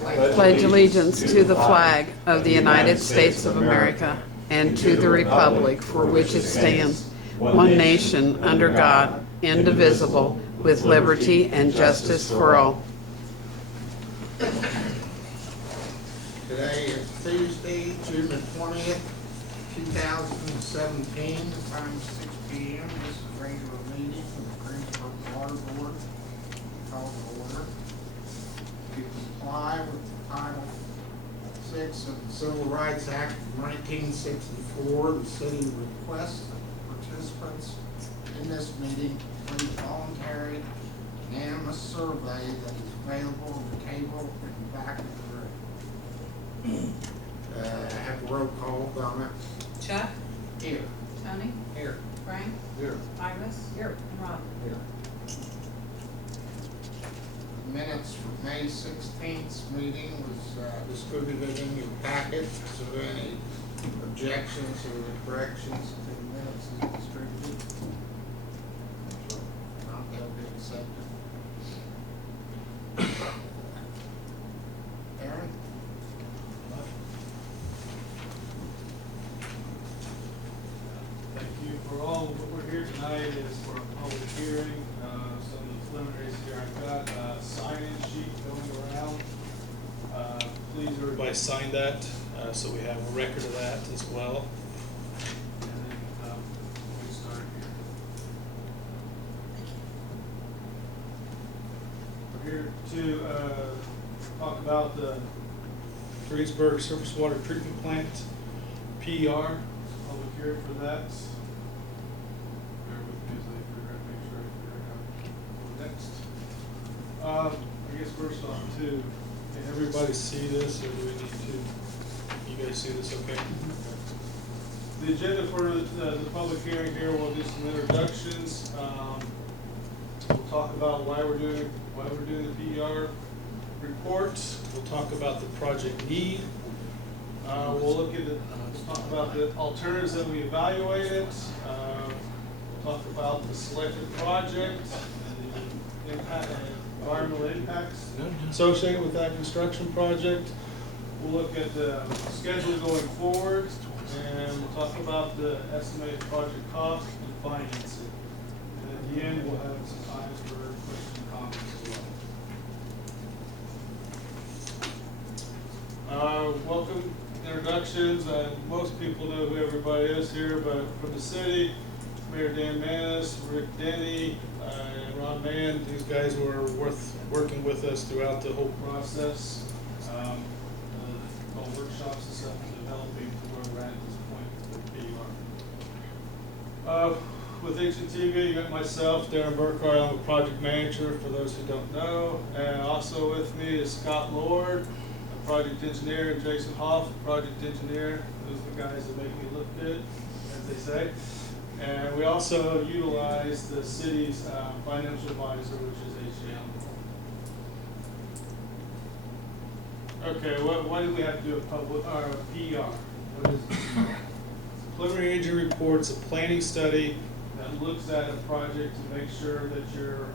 pledge allegiance to the flag of the United States of America and to the republic for which it stands, one nation, under God, indivisible, with liberty and justice for all. Today is Tuesday, June the 20th, 2017. The time is 6 p.m. This is a regular meeting of the Greensburg Water Board. Call to order. To comply with Title 6 of the Civil Rights Act of 1964, the city requests that participants in this meeting complete a voluntary unanimous survey that is available on the table in the back of the room. Have a roll call, Donna. Chuck? Here. Tony? Here. Frank? Here. Iris? Here. And Ron? Here. The minutes from May 16th's meeting was distributed in your packet. Is there any objections or corrections to the minutes as distributed? Not, they'll be accepted. Aaron? Thank you for all. What we're here tonight is for a public hearing. Some of the preliminaries here. I've got a sign-in sheet going around. Please everybody sign that so we have a record of that as well. And then we start here. We're here to talk about the Greensburg Surface Water Treatment Plant, PER. Public hearing for that. Bear with me as I figure out, make sure I figure out next. I guess first off, too, can everybody see this, or do we need to? You guys see this, okay? The agenda for the public hearing here, we'll do some introductions. We'll talk about why we're doing the PER report. We'll talk about the project need. We'll look at we'll talk about the alternatives that we evaluated. We'll talk about the selected project and the environmental impacts associated with that construction project. We'll look at the schedule going forward, and we'll talk about the estimated project cost and financing. And at the end, we'll have some time for questions and comments as well. Welcome. Introductions. Most people know who everybody is here, but from the city, Mayor Dan Manis, Rick Denny, and Ron Mann. These guys were working with us throughout the whole process. All workshops and stuff, developing to where we're at this point with PER. With HNTB, you got myself, Darren Burkhardt. I'm a project manager, for those who don't know. And also with me is Scott Lord, project engineer, and Jason Hoff, project engineer. Those are the guys that make me look good, as they say. And we also utilize the city's financial advisor, which is HCM. Okay, why do we have to do a public or a PR? What is it? Preliminary engineering report's a planning study that looks at a project to make sure that you're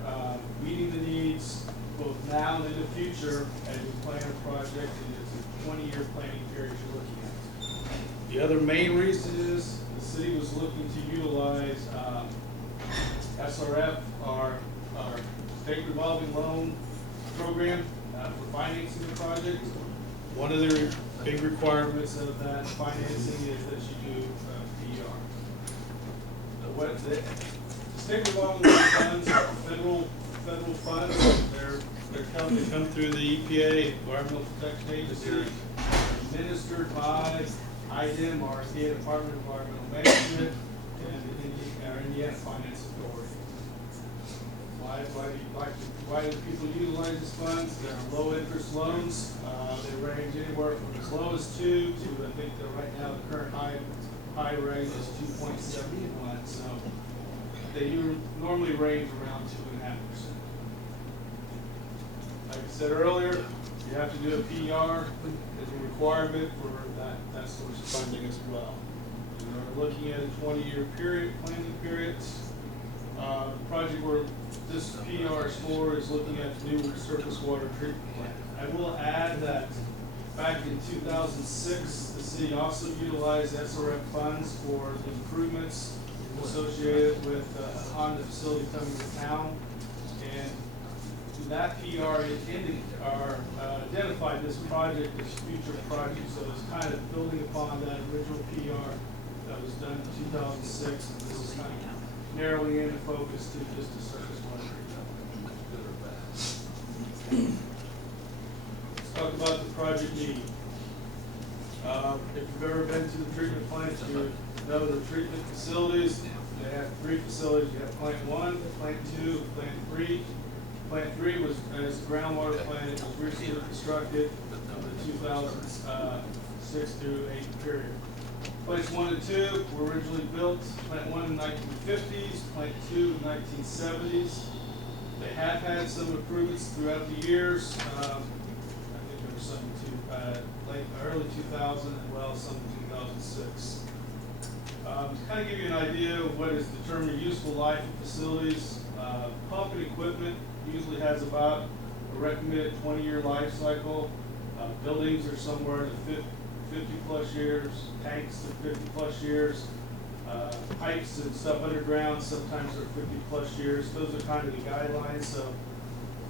meeting the needs both now and in the future as you plan a project, and it's a 20-year planning period you're looking at. The other main reason is the city was looking to utilize SRF, our state revolving loan program, for financing the project. One of the big requirements of that financing is that you do PER. The state revolving loan funds, federal funds, they come through the EPA, Environmental Protection Agency, administered by IDEM, our Indiana Department of Environmental Management, and our Indiana Finance Authority. Why do people utilize these funds? They're low interest loans. They range anywhere from as low as 2 to, I think that right now the current high rate is 2.71. So they normally range around 2.5%. Like I said earlier, you have to do a PER as a requirement for that source of funding as well. We're looking at a 20-year period, planning periods. The project where this PR is for is looking at the new surface water treatment plant. I will add that back in 2006, the city also utilized SRF funds for the improvements associated with the Honda facility coming to town. And that PR identified this project as future project, so it's kind of building upon that original PR that was done in 2006, and this is kind of narrowing in the focus to just a surface water treatment. Let's talk about the project need. If you've ever been to the treatment plant, you know the treatment facilities. They have 3 facilities. You have plant 1, plant 2, plant 3. Plant 3 was, as a groundwater plant, it was recently constructed in the 2006 through 8 period. Plants 1 and 2 were originally built, plant 1 in the 1950s, plant 2 in the 1970s. They have had some improvements throughout the years. I think there were some early 2000 as well as some in 2006. To kind of give you an idea of what is determining useful life of facilities, pump and equipment usually has about a recommended 20-year life cycle. Buildings are somewhere in the 50 plus years, tanks are 50 plus years, pipes and stuff underground sometimes are 50 plus years. Those are kind of the guidelines. So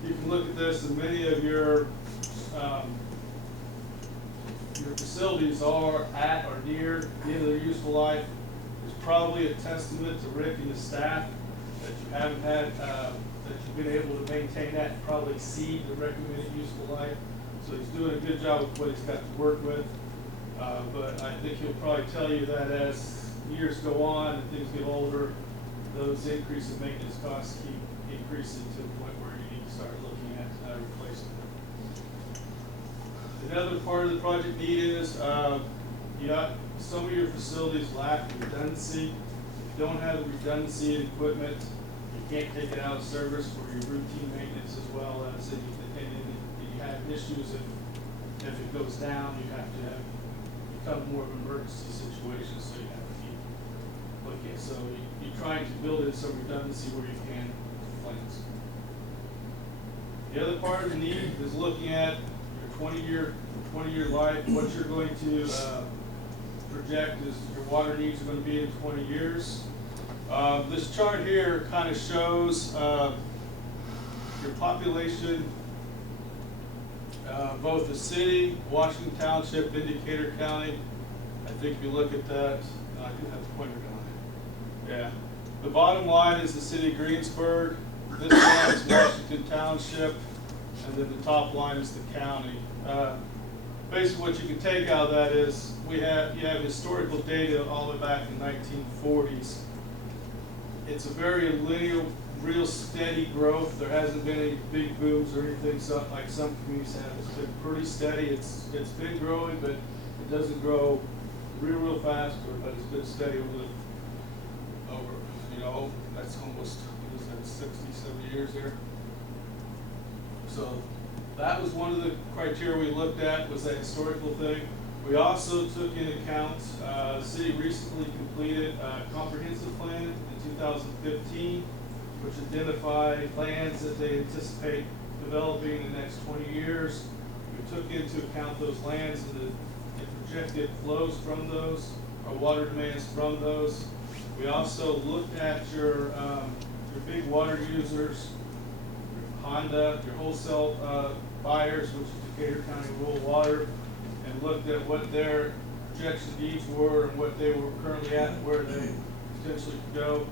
you can look at this, and many of your facilities are at or near the end of their useful life. It's probably a testament to Rick and his staff that you haven't had, that you've been able to maintain that and probably exceed the recommended useful life. So he's doing a good job with what he's got to work with. But I think he'll probably tell you that as years go on and things get older, those increase in maintenance costs keep increasing to the point where you need to start looking at replacing them. Another part of the project need is you got some of your facilities lack redundancy. If you don't have the redundancy in equipment, you can't take it out of service for your routine maintenance as well as and you have issues if it goes down, you have to have become more of an emergency situation, so you have to keep looking. So you're trying to build in some redundancy where you can plants. The other part of the need is looking at your 20-year life. What you're going to project is your water needs are going to be in 20 years. This chart here kind of shows your population, both the city, Washington Township, Indicator County. I think if you look at that, I do have the pointer down there. Yeah. The bottom line is the city of Greensburg. This line is Washington Township, and then the top line is the county. Basically, what you can take out of that is you have historical data all the way back in the 1940s. It's a very linear, real steady growth. There hasn't been any big booms or anything like some communities have. It's been pretty steady. It's been growing, but it doesn't grow real fast. But it's been steady over that's almost 60, 70 years there. So that was one of the criteria we looked at, was that historical thing. We also took into account, the city recently completed a comprehensive plan in 2015, which identified lands that they anticipate developing in the next 20 years. We took into account those lands and the projected flows from those, or water demands from those. We also looked at your big water users, Honda, your wholesale buyers, which is Decatur County Rural Water, and looked at what their projection needs were and what they were currently at and where they potentially could go.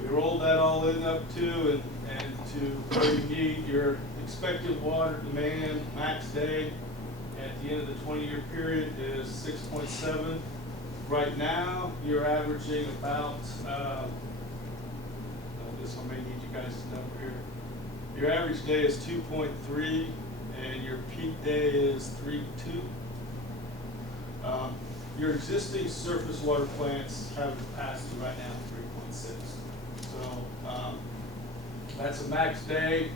We rolled that all in up to and to where you need your expected water demand max day at the end of the 20-year period is 6.7. Right now, you're averaging about, this one may need you guys to know here. Your average day is 2.3, and your peak day is 3.2. Your existing surface water plants have a capacity right now of 3.6. So that's a max day.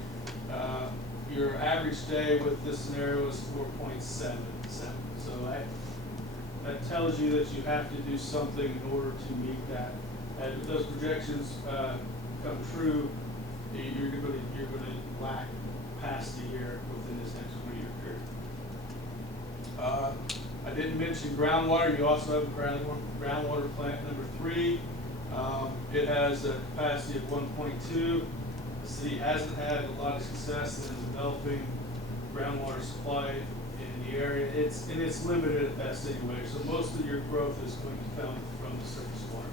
Your average day with this scenario is 4.77. So that tells you that you have to do something in order to meet that. And those projections come true, you're gonna lack capacity here within this next 20-year period. I didn't mention groundwater. You also have groundwater plant number 3. It has a capacity of 1.2. The city hasn't had a lot of success in developing groundwater supply in the area. It's limited at best anyway. So most of your growth is going to come from the surface water.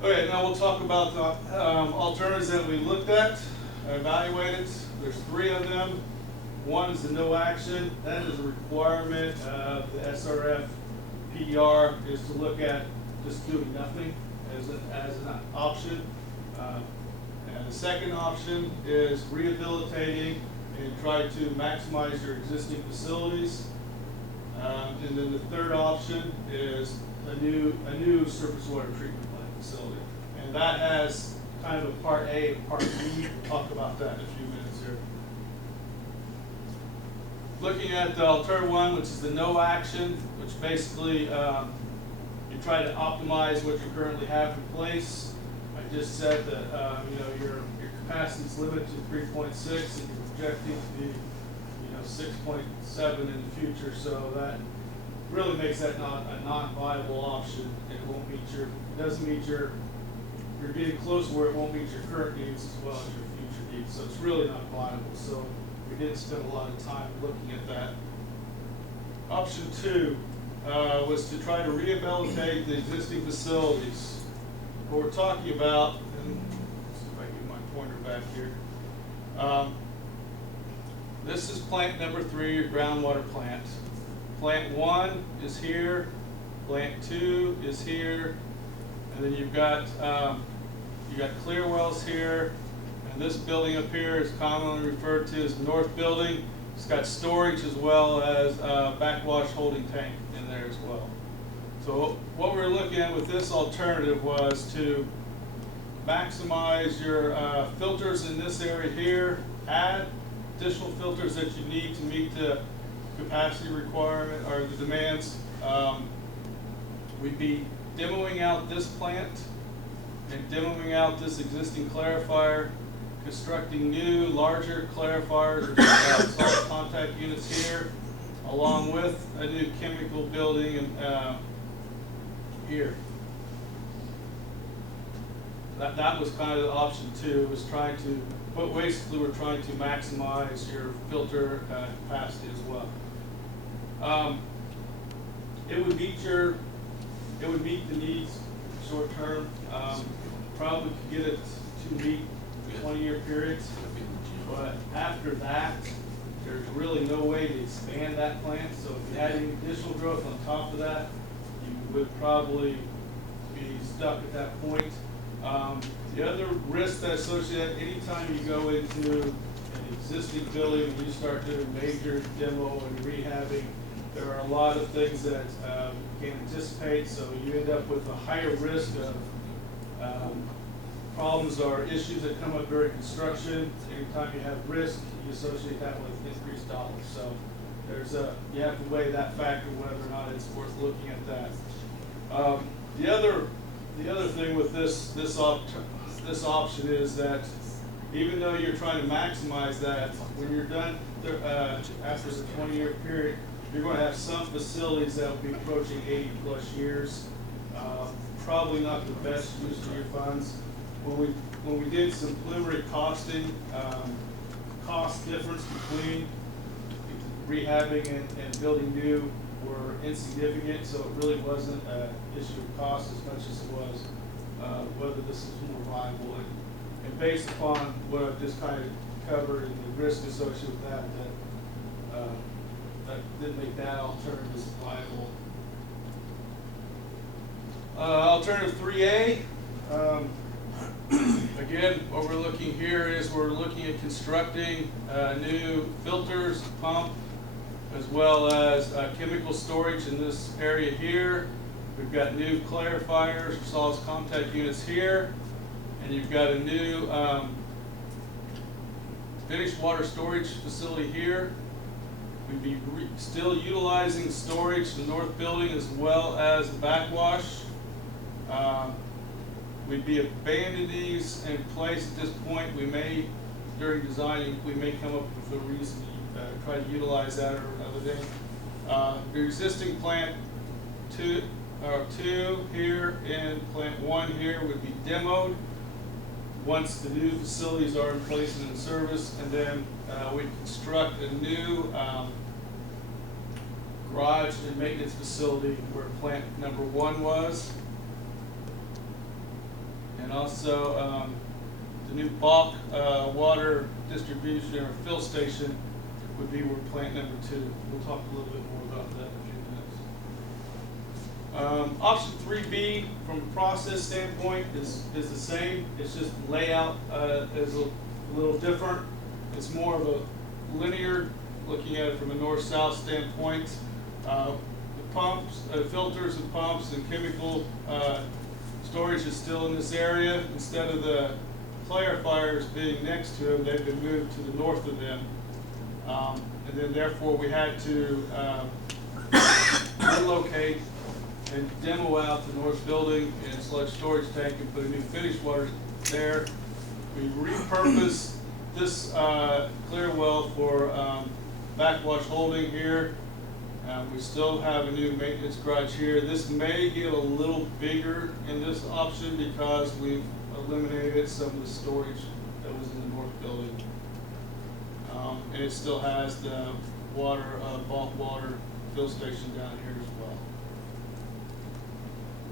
Okay, now we'll talk about the alternatives that we looked at, evaluated. There's 3 of them. One is the no action. That is a requirement of the SRF PDR, is to look at just doing nothing as an option. And the second option is rehabilitating and try to maximize your existing facilities. And then the third option is a new surface water treatment plant facility. And that has kind of a part A and part B. We'll talk about that in a few minutes here. Looking at the alternative one, which is the no action, which basically you try to optimize what you currently have in place. I just said that your capacity is limited to 3.6, and you're projecting to be 6.7 in the future. So that really makes that not a non-viable option. It won't meet your, you're getting close where it won't meet your current needs as well as your future needs. So it's really not viable. So we didn't spend a lot of time looking at that. Option 2 was to try to rehabilitate the existing facilities. What we're talking about, and let's see if I can get my pointer back here. This is plant number 3, your groundwater plant. Plant 1 is here, plant 2 is here, and then you've got clear wells here, and this building up here is commonly referred to as the north building. It's got storage as well as a backwash holding tank in there as well. So what we're looking at with this alternative was to maximize your filters in this area here, add additional filters that you need to meet the capacity requirement or the demands. We'd be demoing out this plant and demoing out this existing clarifier, constructing new, larger clarifiers, solid contact units here, along with a new chemical building here. That was kind of option 2, was trying to, but basically we're trying to maximize your filter capacity as well. It would meet the needs short term. Probably could get it to meet the 20-year period, but after that, there's really no way to expand that plant. So if you had any additional growth on top of that, you would probably be stuck at that point. The other risk that associated anytime you go into an existing building and you start doing major demo and rehabbing, there are a lot of things that you can't anticipate, so you end up with a higher risk of problems or issues that come up during construction. Anytime you have risk, you associate that with increased dollars. So you have to weigh that factor whether or not it's worth looking at that. The other thing with this option is that even though you're trying to maximize that, when you're done after the 20-year period, you're going to have some facilities that will be approaching 80 plus years. Probably not the best use of your funds. When we did some preliminary costing, cost difference between rehabbing and building new were insignificant, so it really wasn't an issue of cost as much as it was whether this is more viable. And based upon what I've just kind of covered and the risk associated with that didn't make that alternative viable. Alternative 3A. Again, what we're looking here is we're looking at constructing new filters, pump, as well as chemical storage in this area here. We've got new clarifiers, solids contact units here, and you've got a new finished water storage facility here. We'd be still utilizing storage, the north building, as well as the backwash. We'd be abandoning these in place at this point. We may, during designing, we may come up with a reason to try to utilize that or another day. The existing plant two here and plant 1 here would be demoed once the new facilities are in place and in service, and then we construct a new garage and maintenance facility where plant number 1 was. And also the new bulk water distribution or fill station would be where plant number 2. We'll talk a little bit more about that in a few minutes. Option 3B from a process standpoint is the same. It's just layout is a little different. It's more of a linear, looking at it from a north-south standpoint. The pumps, filters and pumps and chemical storage is still in this area. Instead of the clarifiers being next to them, they've been moved to the north of them. And then therefore we had to relocate and demo out the north building and sludge storage tank and put a new finished water there. We repurposed this clear well for backwash holding here. We still have a new maintenance garage here. This may get a little bigger in this option because we've eliminated some of the storage that was in the north building. And it still has the water, bulk water fill station down here as well.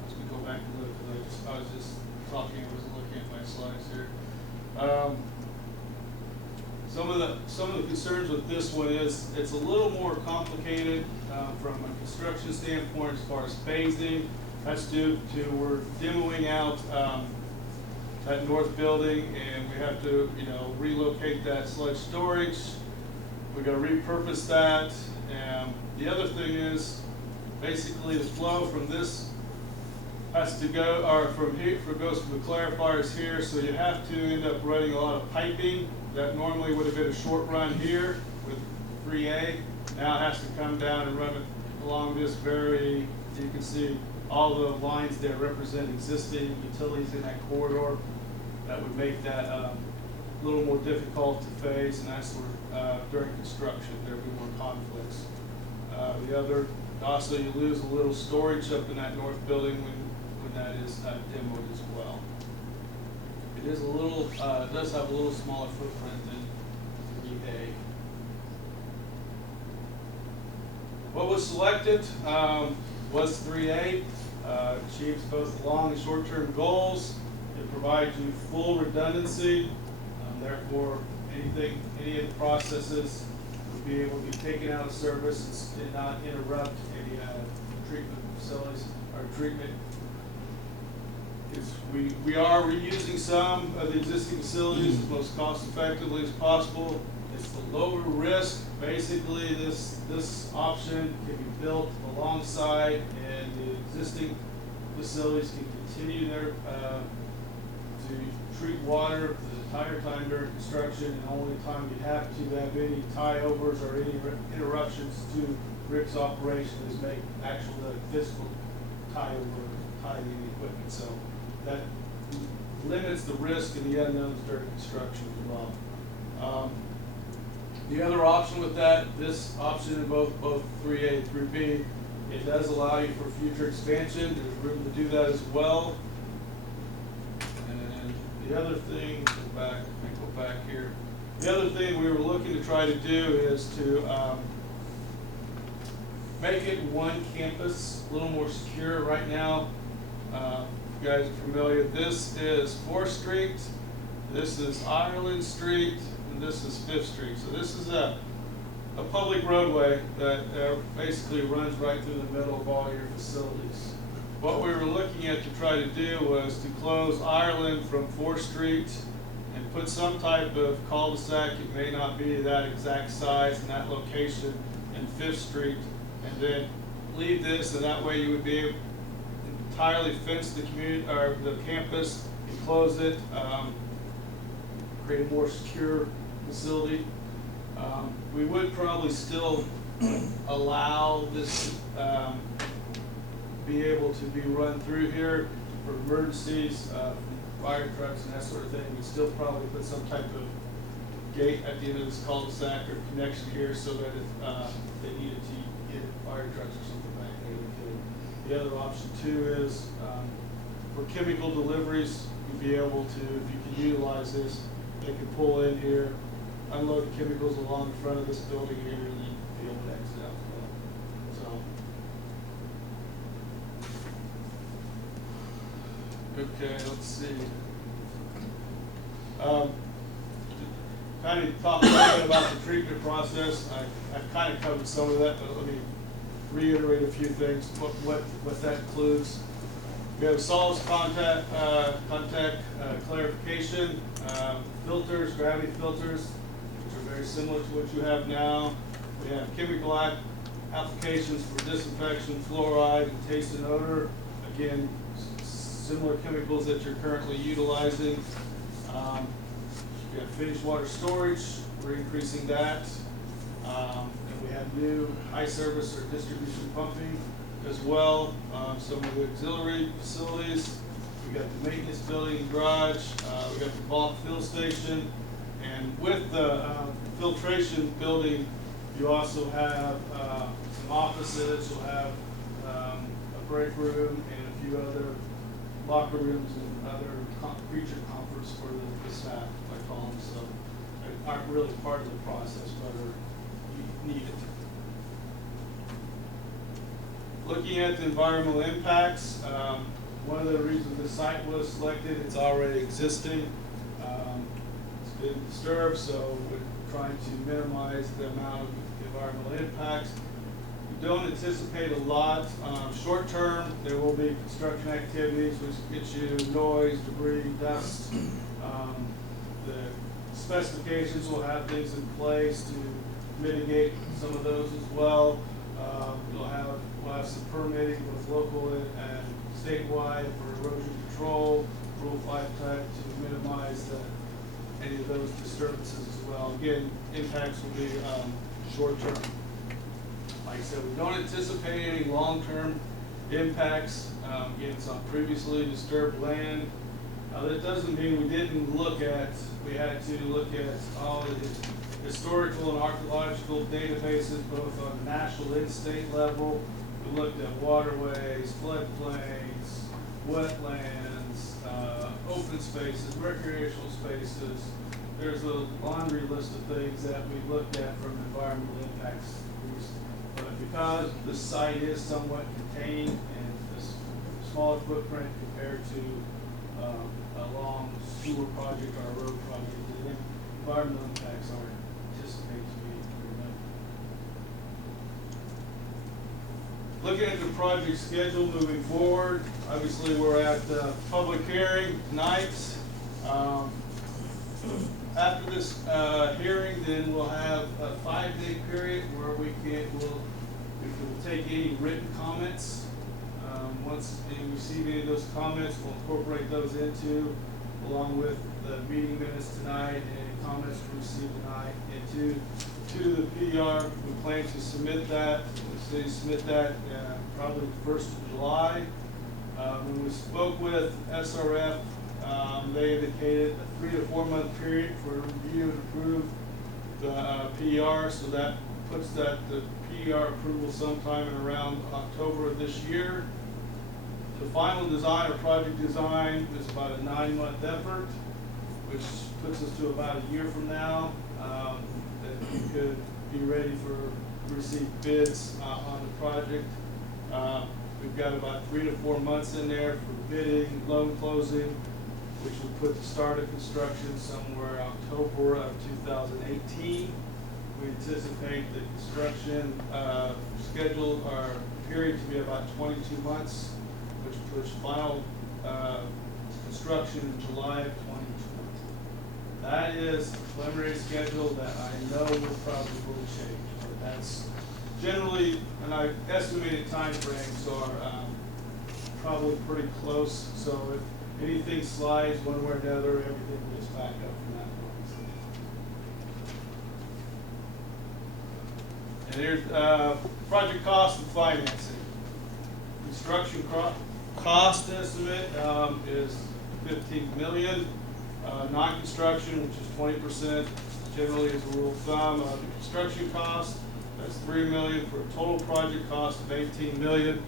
As we go back and look, I was just talking, I wasn't looking at my slides here. Some of the concerns with this one is it's a little more complicated from a construction standpoint as far as phasing. That's due to we're demoing out that north building, and we have to relocate that sludge storage. We got to repurpose that. And the other thing is basically the flow from this has to go, or from here, goes from the clarifiers here. So you have to end up running a lot of piping that normally would have been a short run here with 3A. Now it has to come down and run it along this very, you can see all the lines there represent existing utilities in that corridor. That would make that a little more difficult to phase, and that's where during construction there would be more conflicts. The other, also you lose a little storage up in that north building when that is demoed as well. It is a little, it does have a little smaller footprint than 3A. What was selected was 3A. Achieves both long and short-term goals. It provides you full redundancy. Therefore, any of the processes would be able to be taken out of service and not interrupt any treatment facilities or treatment. We are reusing some of the existing facilities as most cost effectively as possible. It's the lower risk. Basically, this option can be built alongside, and the existing facilities can continue their to treat water the entire time during construction, and only time you have to have any tie-overs or any interruptions to Rick's operation is make actual physical tie-over, tie in the equipment. So that limits the risk and the unknowns during construction as well. The other option with that, this option in both 3A and 3B, it does allow you for future expansion. There's room to do that as well. And the other thing, go back here. The other thing we were looking to try to do is to make it one campus, a little more secure. Right now, you guys are familiar, this is 4th Street, this is Ireland Street, and this is 5th Street. So this is a public roadway that basically runs right through the middle of all your facilities. What we were looking at to try to do was to close Ireland from 4th Street and put some type of cul-de-sac. It may not be that exact size in that location in 5th Street, and then leave this, and that way you would be able to entirely fence the community or the campus and close it, create a more secure facility. We would probably still allow this be able to be run through here. for emergencies, fire trucks and that sort of thing. We still probably put some type of gate at the end of this cul-de-sac or connection here so that if they needed to get fire trucks or something back there, they could. The other option too is for chemical deliveries, you'd be able to, if you can utilize this, they can pull in here, unload the chemicals along the front of this building here, and then be able to exit out as well. So, okay, let's see. Kind of talked a little bit about the treatment process. I've kind of covered some of that, but let me reiterate a few things, what that includes. We have solids contact clarification, filters, gravity filters, which are very similar to what you have now. We have chemical applications for disinfection, fluoride, and taste and odor. Again, similar chemicals that you're currently utilizing. We have finished water storage, we're increasing that. And we have new high service or distribution pumping as well. Some of the auxiliary facilities. We got the maintenance building and garage. We got the bulk fill station. And with the filtration building, you also have some offices. You'll have a break room and a few other locker rooms and other creature comforts for the staff, I call them. So they aren't really part of the process, but are needed. Looking at the environmental impacts, one of the reasons the site was selected, it's already existing. It's been disturbed, so we're trying to minimize the amount of environmental impacts. We don't anticipate a lot. Short term, there will be construction activities which get you noise, debris, dust. The specifications will have things in place to mitigate some of those as well. We'll have some permitting both local and statewide for erosion control, Rule 5 type to minimize any of those disturbances as well. Again, impacts will be short term. Like I said, we don't anticipate any long-term impacts. Again, it's on previously disturbed land. That doesn't mean we didn't look at, we had to look at all the historical and archaeological databases, both on the national and state level. We looked at waterways, floodplains, wetlands, open spaces, recreational spaces. There's a laundry list of things that we looked at from environmental impacts. But because the site is somewhat contained and this smaller footprint compared to a long sewer project or a road project, the environmental impacts are anticipated to be very limited. Looking at the project schedule moving forward, obviously we're at the public hearing tonight. After this hearing, then we'll have a 5-day period where we can take any written comments. Once we receive any of those comments, we'll incorporate those into, along with the meeting minutes tonight and any comments we received tonight, into the PR. We plan to submit that. The city submit that probably the 1st of July. When we spoke with SRF, they indicated a 3 to 4 month period for review and approve the PR, so that puts the PR approval sometime in around October of this year. The final design or project design is about a 9-month effort, which puts us to about a year from now that we could be ready to receive bids on the project. We've got about 3 to 4 months in there for bidding, loan closing, which would put the start of construction somewhere October of 2018. We anticipate the construction schedule or period to be about 22 months, which puts final construction in July of 2020. That is a preliminary schedule that I know will probably change, but that's generally, and I estimated time frames are probably pretty close. So if anything slides one way or another, everything will just back up from that point. And here's project cost and financing. Construction cost estimate is 15 million. Non-construction, which is 20%, generally is a rule of thumb. The construction cost, that's 3 million for a total project cost of 18 million.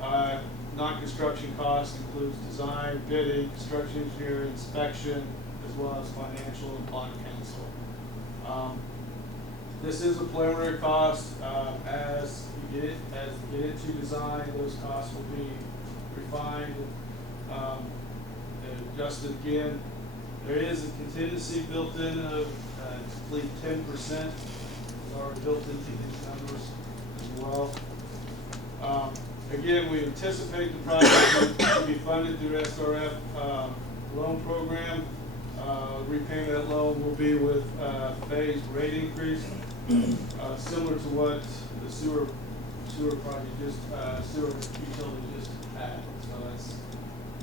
Non-construction cost includes design, bidding, construction engineering, inspection, as well as financial and bond counsel. This is a preliminary cost. As you get into design, those costs will be refined and adjusted again. There is a contingency built in of, I believe, 10% is already built into these numbers as well. Again, we anticipate the project to be funded through SRF loan program. Repayment of that loan will be with phased rate increase, similar to what the sewer project sewer utility just had. So that's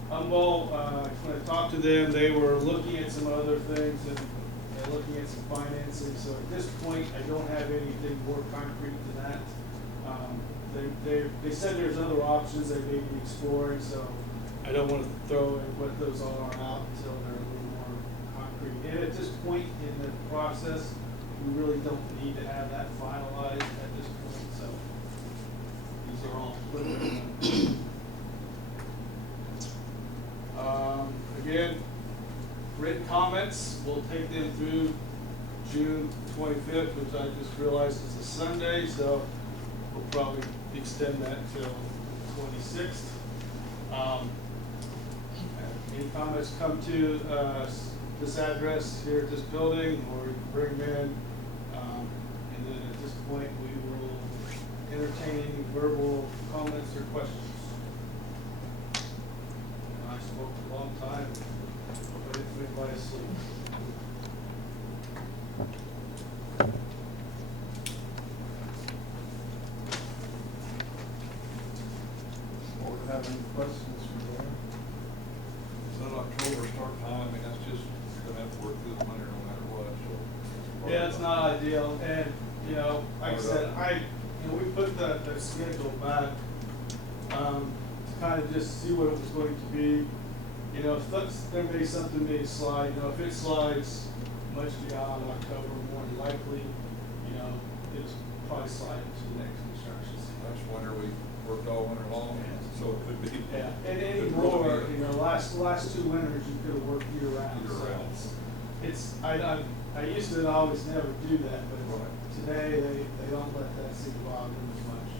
Humboldt. When I talked to them, they were looking at some other things and looking at some financing. So at this point, I don't have anything more concrete than that. They said there's other options they may be exploring, so I don't want to throw what those all are out until they're a little more concrete. And at this point in the process, we really don't need to have that finalized at this point, so these are all again, written comments, we'll take them through June 25th, which I just realized is a Sunday, so we'll probably extend that till 26th. Any comments come to this address here at this building, or you can bring them in, and then at this point we will entertain any verbal comments or questions. I spoke a long time, but it went by asleep. Have any questions for them? Is that October start time? I mean, that's just, you're gonna have to work through the winter no matter what, so. Yeah, it's not ideal, and, you know, like I said, we put the schedule back, to kind of just see what it was going to be. You know, if there may something may slide, you know, if it slides much beyond October, more than likely, you know, it's probably slide into the next construction season. That's winter, we worked all winter long, so it could be. Yeah, and anymore, you know, last two winters you could have worked year round. Year round. So I used to always never do that, but Right. today they don't let that seem to bother them as much.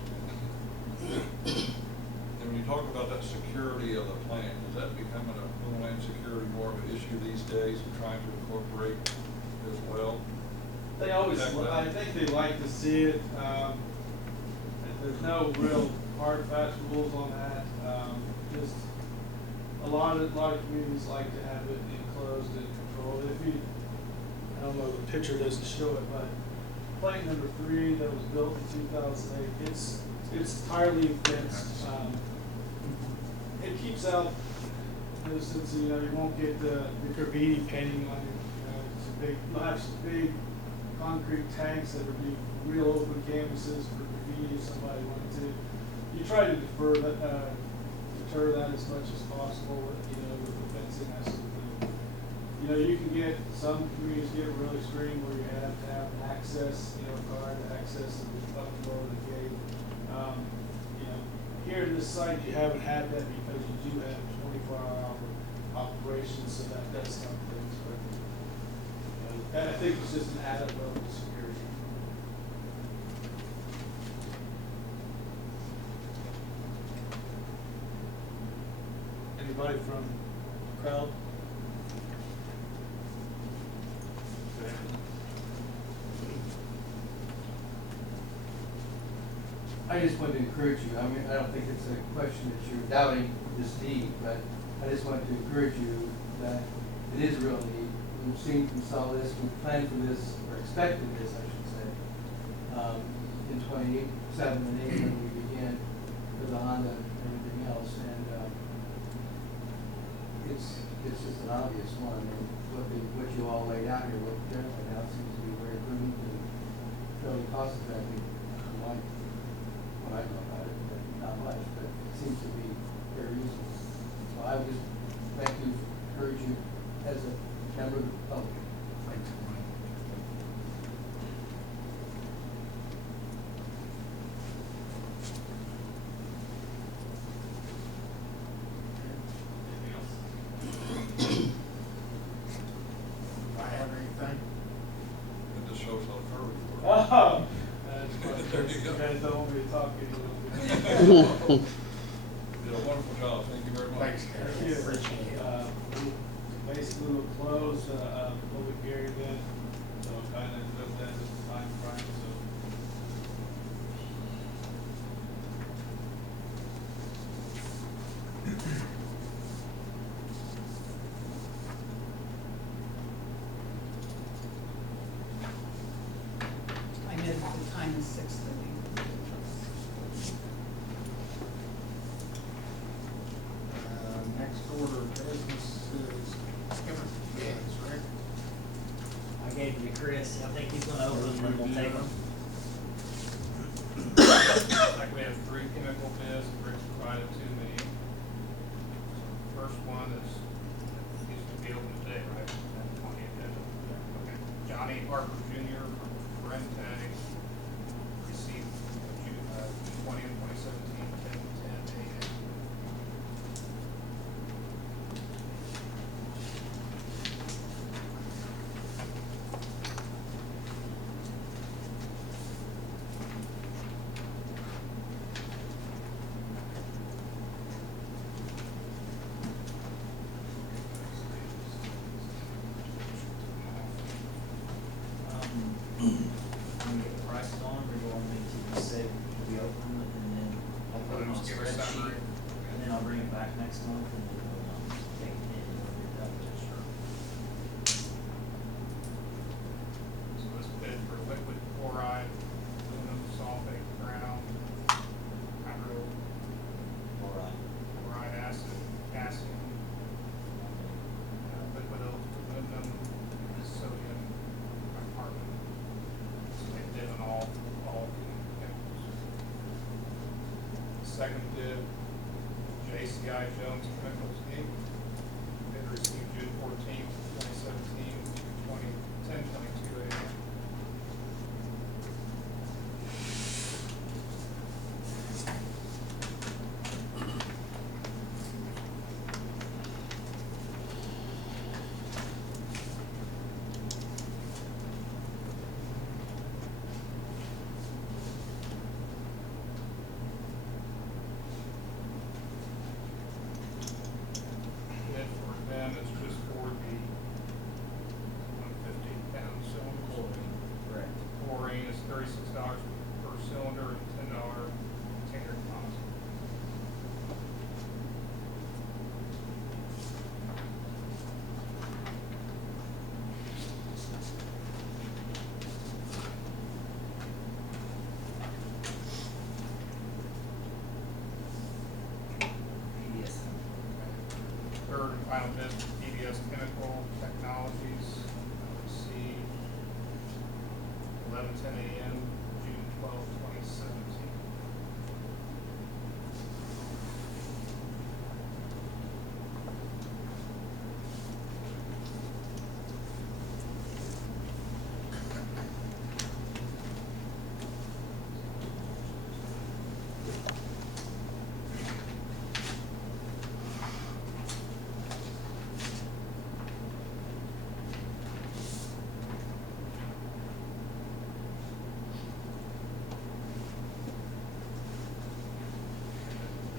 And when you talk about that security of the plant, is that becoming a homeland security more of an issue these days, of trying to incorporate as well? They always, Exactly. I think they like to see it. There's no real hard, fast rules on that. Just a lot of communities like to have it enclosed and controlled. If you, I don't know, the picture doesn't show it, but plant number 3 that was built in 2008, it's entirely fenced. It keeps out nuisance. You know, you won't get the graffiti painting on it. You know, you'll have some big concrete tanks that would be real open canvases for graffiti if somebody wanted to. You try to deter that as much as possible with, you know, with the fencing, that sort of thing. You know, you can get, some communities get really extreme where you have to have access, you know, car to access and up and lower the gate. You know, here in this site, you haven't had that because you do have 24-hour operations, so that does some things. But you know, I think it's just an added level of security. Anybody from the crowd? I just wanted to encourage you, I mean, I don't think it's a question that you're doubting this need, but I just wanted to encourage you that it is a real need. We've seen, we saw this, we planned for this, or expected this, I should say, in 27 and 8 when we began with the Honda and everything else, and it's just an obvious one. And what you all laid out here, what you're doing now seems to be very prudent and fairly cost effective. When I know about it, but not much, but it seems to be very easily. So I would just thank you, encourage you as a member of the public. Thanks, Mike. Do I have anything? It just shows how thorough you were. Oh, that's There you go. you guys don't want me to talk anymore. Did a wonderful job, thank you very much. Thanks, Gary. Appreciate it. Basically, we'll close, public hearing then, so kind of does that as a time frame, so. I know the time is 6:30. Next order of business is bids, right? I gave them to Chris, I think he's gonna open them and we'll take them. Like we have 3 chemical bids that Rick's provided to me. First one is, these will be open today, right? On the agenda. Okay. Johnny Harper Jr. from Frentag received June 20 of 2017, 10:10 a.m. I'm gonna get the prices on, we're going to say we open them and then I'll put it on a Just give a spreadsheet. summary. And then I'll bring it back next month and then we'll, take it in and we'll get that registered. So this bid for liquid chloride, aluminum sulfate ground, All right. chloride acid, potassium, liquid aluminum, sodium bicarbonate. So they did on all the chemicals. Second bid, JCI Jones Chemicals Inc. Bid received June 14th, 2017, 10:22 a.m. Bid for them is just for the 150-pound cylinder. Correct. Chlorine is $36 per cylinder and $10 container deposit. PBS. Third and final bid for PBS Chemical Technologies, received 11:10 a.m., June 12, 2017.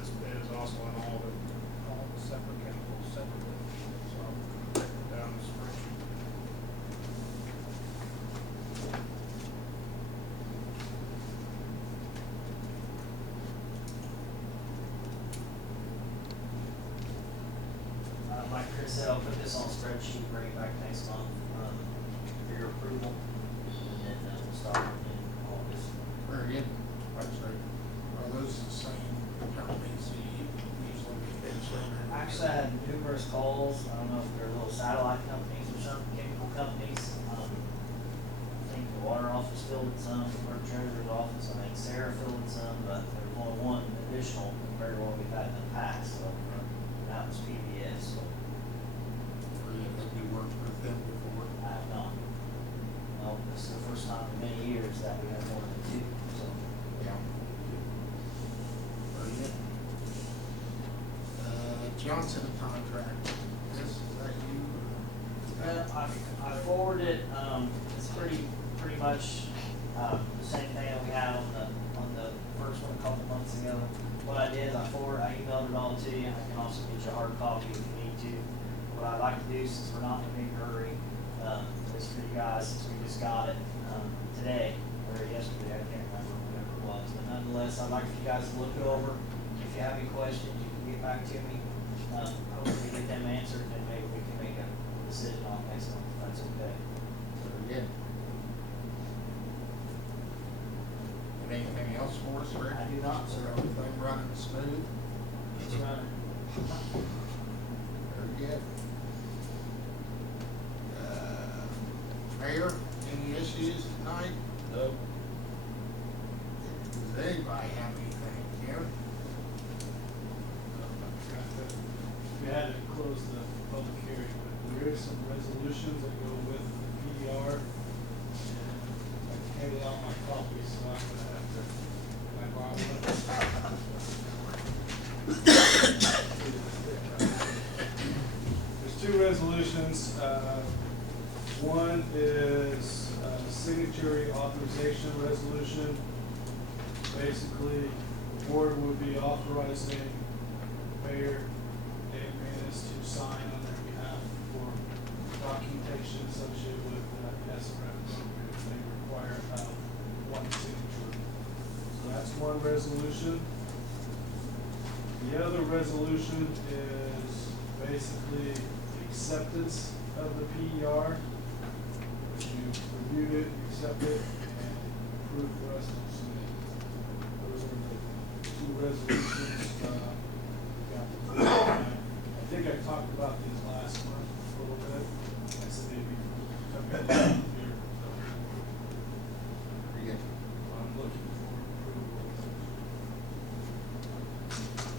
This bid is also on all the separate chemicals separately, so I'll break it down the spreadsheet. Like Chris said, I'll put this on a spreadsheet, bring it back next month, for your approval. And then, we'll start in August. Very good. That's right. Are those the same companies that you usually get bids from? Actually, I had numerous calls, I don't know if they're little satellite companies or some chemical companies. I think the water office filled some, or treasurer's office, I think Sarah filled some, but there's only one traditional compared to what we've had in the past, so that was PBS, so Have you worked with them before? I have not. No, this is the first time in many years that we have more than two, so. Yeah. Very good. Johnson contract, is that you? I forwarded, it's pretty much, the same thing that we had on the first one a couple months ago. What I did is I emailed it all to you, I can also get you a hard copy if you need to. What I'd like to do, since we're not in a big hurry, is for you guys, since we just got it, today, or yesterday, I can't remember, whatever it was, but nonetheless, I'd like for you guys to look it over. If you have any questions, you can get back to me, hopefully get them answered, and then maybe we can make a decision on next month, if that's okay. Very good. And anything else for us, Rick? I do not, sir. Everything running smooth? Yes, sir. Very good. Mayor, any issues tonight? No. Does anybody have anything, Kevin? We had to close the public hearing, but there is some resolutions that go with the PDR. And I handed out my copies, so I'm gonna have to, can I borrow one? There's two resolutions. One is a signatory authorization resolution. Basically, the board would be authorizing Mayor Dave Manis to sign on their behalf for documentation associated with the SRF program. They require one signature. So that's one resolution. The other resolution is basically the acceptance of the PER. You reviewed it, accepted it, and approved for us to submit. Those are the two resolutions. I think I talked about these last month a little bit. I said they'd be coming here. Very good. I'm looking for approval.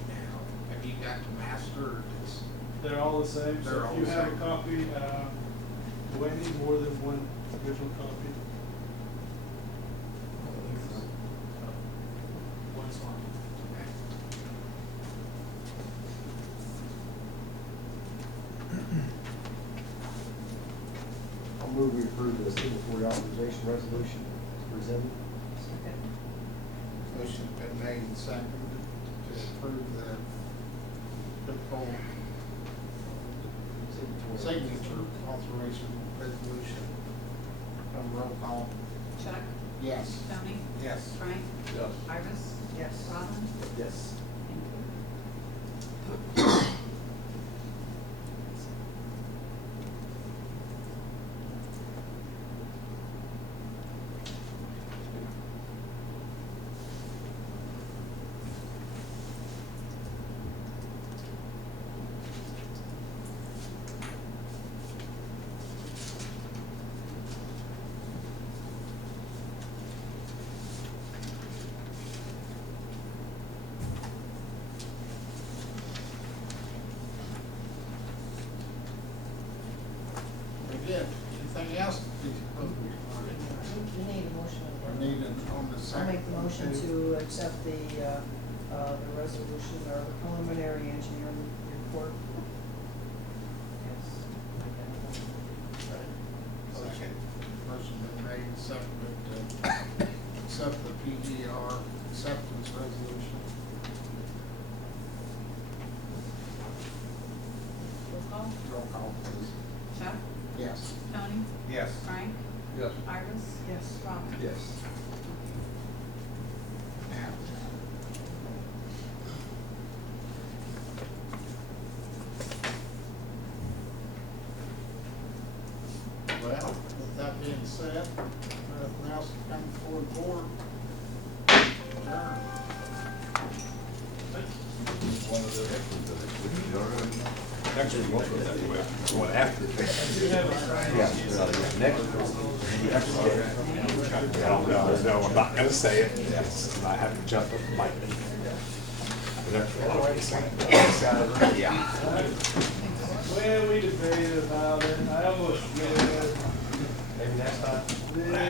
Now, have you got the master or just? They're all the same, They're so all if you the have a same. copy, do I need more than one original copy? One's fine. I'll move we approve the signatory authorization resolution as presented. Motion's been made and seconded to approve the typical signature authorization resolution. Roll call. Chuck, Yes. Tony, Yes. Frank, Yes. Iris. Yes. Robin. Yes. Thank you. Very good. Anything else? You need a motion. We need it on the I'll second. make the motion to accept the resolution or the preliminary engineering report. Second. Motion been made and seconded to accept the PGR acceptance resolution. Roll call. Roll call, please. Chuck, Yes. Tony, Yes. Frank, Yes. Iris. Yes. Robin. Yes. Now. Well, with that being said, nothing else to come before the board. Adjourn. One of the Actually, most of that way, going after the I don't know, no, I'm not gonna say it, yes, I have to jump up, Mike. Yeah. Well, we debated about it. I almost did. Maybe next time.